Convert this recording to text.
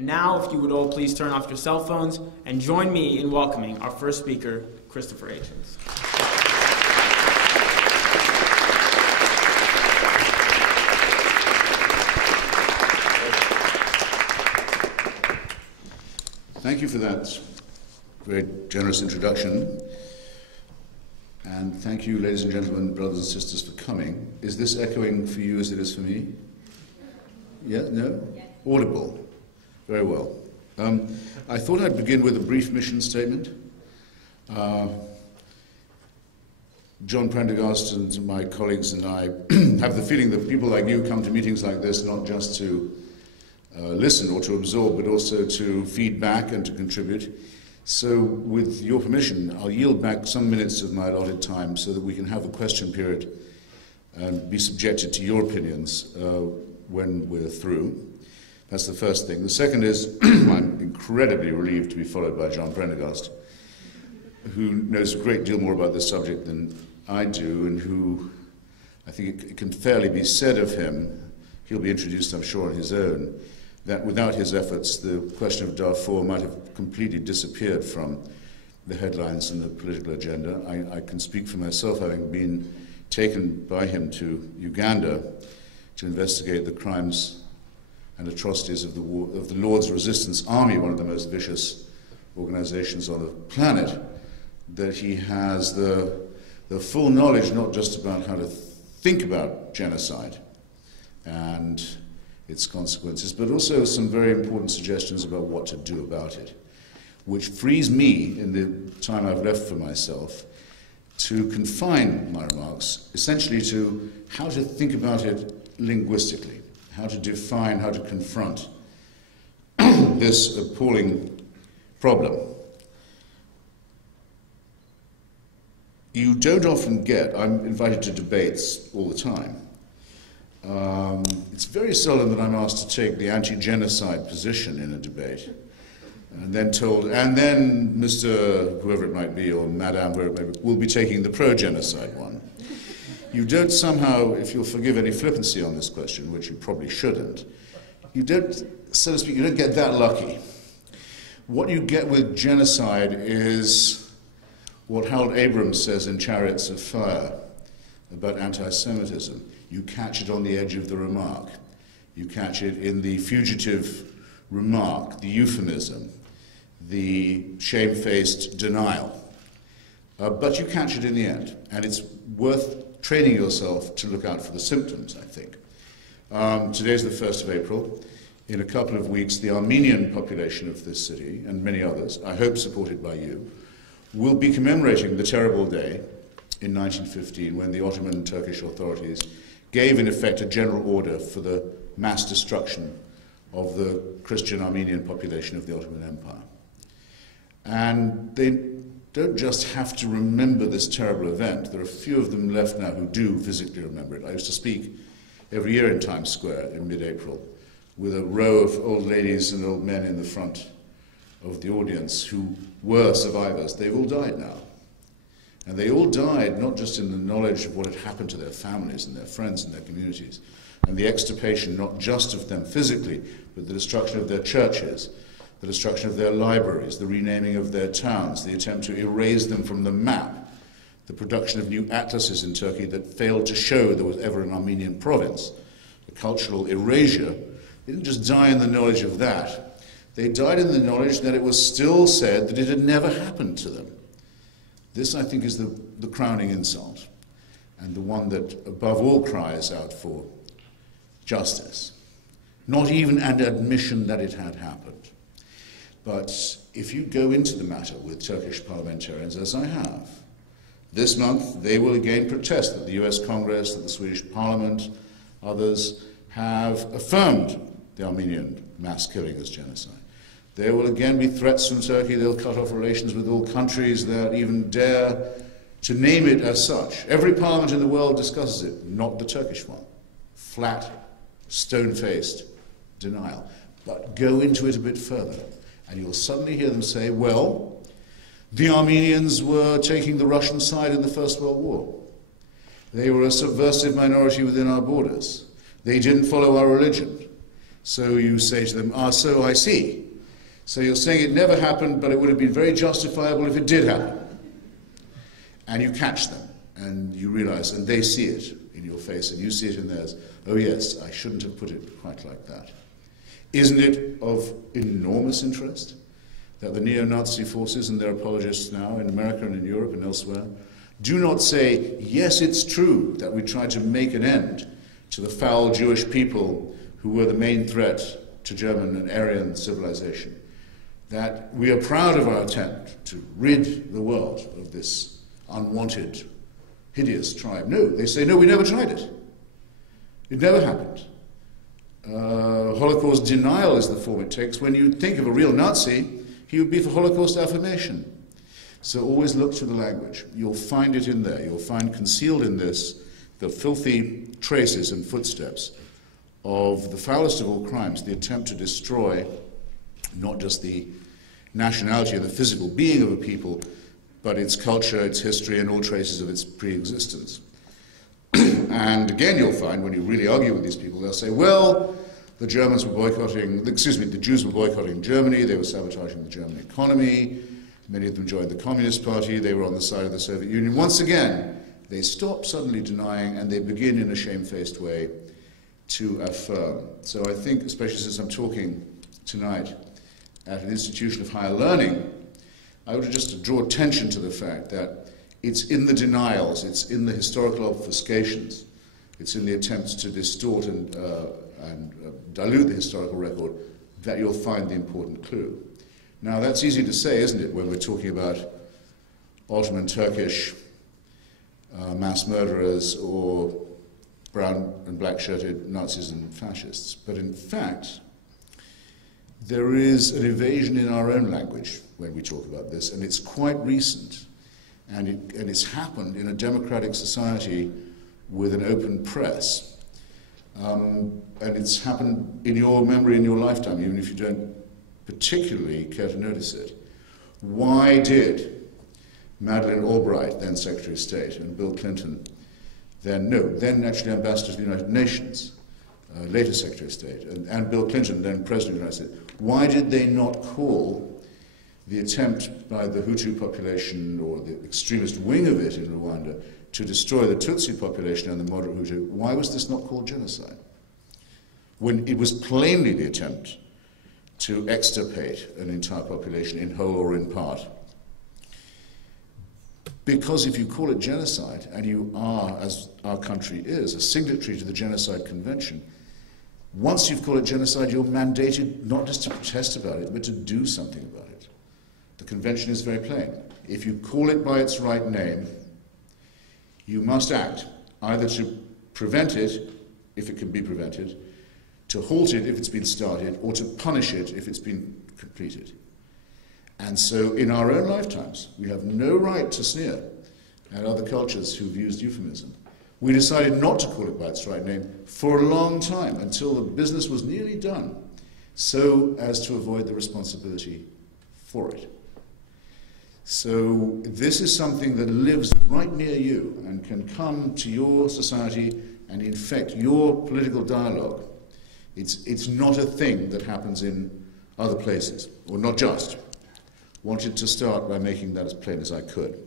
And now, if you would all please turn off your cell phones and join me in welcoming our first speaker, Christopher Hitchens. Thank you for that very generous introduction. And thank you, ladies and gentlemen, brothers and sisters, for coming. Is this echoing for you as it is for me? Yeah? No? Yes. Audible. Very well. I thought I'd begin with a brief mission statement. John Prendergast and my colleagues and I have the feeling that people like you come to meetings like this not just to listen or to absorb, but also to feed back and to contribute. So with your permission, I'll yield back some minutes of my allotted time so that we can have a question period and be subjected to your opinions when we're through. That's the first thing. The second is I'm incredibly relieved to be followed by John Prendergast, who knows a great deal more about this subject than I do, and who I think it can fairly be said of him, he'll be introduced I'm sure on his own, that without his efforts the question of Darfur might have completely disappeared from the headlines and the political agenda. I can speak for myself, having been taken by him to Uganda to investigate the crimes and atrocities of the Lord's Resistance Army, one of the most vicious organizations on the planet, that he has the full knowledge not just about how to think about genocide and its consequences, but also some very important suggestions about what to do about it, which frees me, in the time I've left for myself, to confine my remarks essentially to how to think about it linguistically, how to define, how to confront this appalling problem. You don't often get, I'm invited to debates all the time. It's very seldom that I'm asked to take the anti-genocide position in a debate, and then told, and then Mr. whoever it might be, or Madame whoever it might be, will be taking the pro-genocide one. You don't somehow, if you'll forgive any flippancy on this question, which you probably shouldn't, you don't, so to speak, you don't get that lucky. What you get with genocide is what Harold Abrams says in Chariots of Fire about anti-Semitism. You catch it on the edge of the remark. You catch it in the fugitive remark, the euphemism, the shamefaced denial. But you catch it in the end, and it's worth training yourself to look out for the symptoms, I think. Today's the 1st of April. In a couple of weeks, the Armenian population of this city, and many others, I hope supported by you, will be commemorating the terrible day in 1915 when the Ottoman and Turkish authorities gave, in effect, a general order for the mass destruction of the Christian Armenian population of the Ottoman Empire. And they don't just have to remember this terrible event. There are a few of them left now who do physically remember it. I used to speak every year in Times Square in mid-April with a row of old ladies and old men in the front of the audience who were survivors. They've all died now. And they all died not just in the knowledge of what had happened to their families and their friends and their communities, and the extirpation not just of them physically, but the destruction of their churches, the destruction of their libraries, the renaming of their towns, the attempt to erase them from the map, the production of new atlases in Turkey that failed to show there was ever an Armenian province, the cultural erasure. They didn't just die in the knowledge of that. They died in the knowledge that it was still said that it had never happened to them. This, I think, is the crowning insult, and the one that above all cries out for justice. Not even an admission that it had happened. But if you go into the matter with Turkish parliamentarians, as I have, this month they will again protest that the US Congress, that the Swedish Parliament, others have affirmed the Armenian mass killing as genocide. There will again be threats from Turkey. They'll cut off relations with all countries that even dare to name it as such. Every parliament in the world discusses it, not the Turkish one. Flat, stone-faced denial. But go into it a bit further, and you'll suddenly hear them say, well, the Armenians were taking the Russian side in the First World War. They were a subversive minority within our borders. They didn't follow our religion. So you say to them, "Ah, so I see. So you're saying it never happened, but it would have been very justifiable if it did happen." And you catch them, and you realize, and they see it in your face, and you see it in theirs. "Oh yes, I shouldn't have put it quite like that." Isn't it of enormous interest that the neo-Nazi forces and their apologists now in America and in Europe and elsewhere do not say, "Yes, it's true that we tried to make an end to the foul Jewish people who were the main threat to German and Aryan civilization, that we are proud of our attempt to rid the world of this unwanted, hideous tribe"? No, they say, "No, we never tried it. It never happened." Holocaust denial is the form it takes. When you think of a real Nazi, he would be for Holocaust affirmation. So always look to the language. You'll find it in there. You'll find concealed in this the filthy traces and footsteps of the foulest of all crimes, the attempt to destroy not just the nationality and the physical being of a people, but its culture, its history, and all traces of its pre-existence. And again, you'll find when you really argue with these people, they'll say, "Well, the Jews were boycotting Germany, they were sabotaging the German economy, many of them joined the Communist Party, they were on the side of the Soviet Union." Once again, they stop suddenly denying, and they begin in a shamefaced way to affirm. So I think, especially since I'm talking tonight at an institution of higher learning, I would just to draw attention to the fact that it's in the denials, it's in the historical obfuscations, it's in the attempts to distort and dilute the historical record that you'll find the important clue. Now, that's easy to say, isn't it, when we're talking about Ottoman Turkish mass murderers or brown and black-shirted Nazis and fascists. But in fact, there is an evasion in our own language when we talk about this, and it's quite recent. And it's happened in a democratic society with an open press. And it's happened in your memory, in your lifetime, even if you don't particularly care to notice it. Why did Madeleine Albright, then Secretary of State, and Bill Clinton, then actually Ambassador to the United Nations, later Secretary of State, and Bill Clinton, then President of the United States, why did they not call the attempt by the Hutu population, or the extremist wing of it in Rwanda, to destroy the Tutsi population and the moderate Hutu, why was this not called genocide? When it was plainly the attempt to extirpate an entire population in whole or in part. Because if you call it genocide, and you are, as our country is, a signatory to the Genocide Convention, once you've called it genocide, you're mandated not just to protest about it, but to do something about it. The convention is very plain. If you call it by its right name, you must act, either to prevent it, if it can be prevented, to halt it if it's been started, or to punish it if it's been completed. And so in our own lifetimes, we have no right to sneer at other cultures who've used euphemism. We decided not to call it by its right name for a long time, until the business was nearly done, so as to avoid the responsibility for it. So this is something that lives right near you and can come to your society and infect your political dialogue. It's not a thing that happens in other places, or not just. Wanted to start by making that as plain as I could.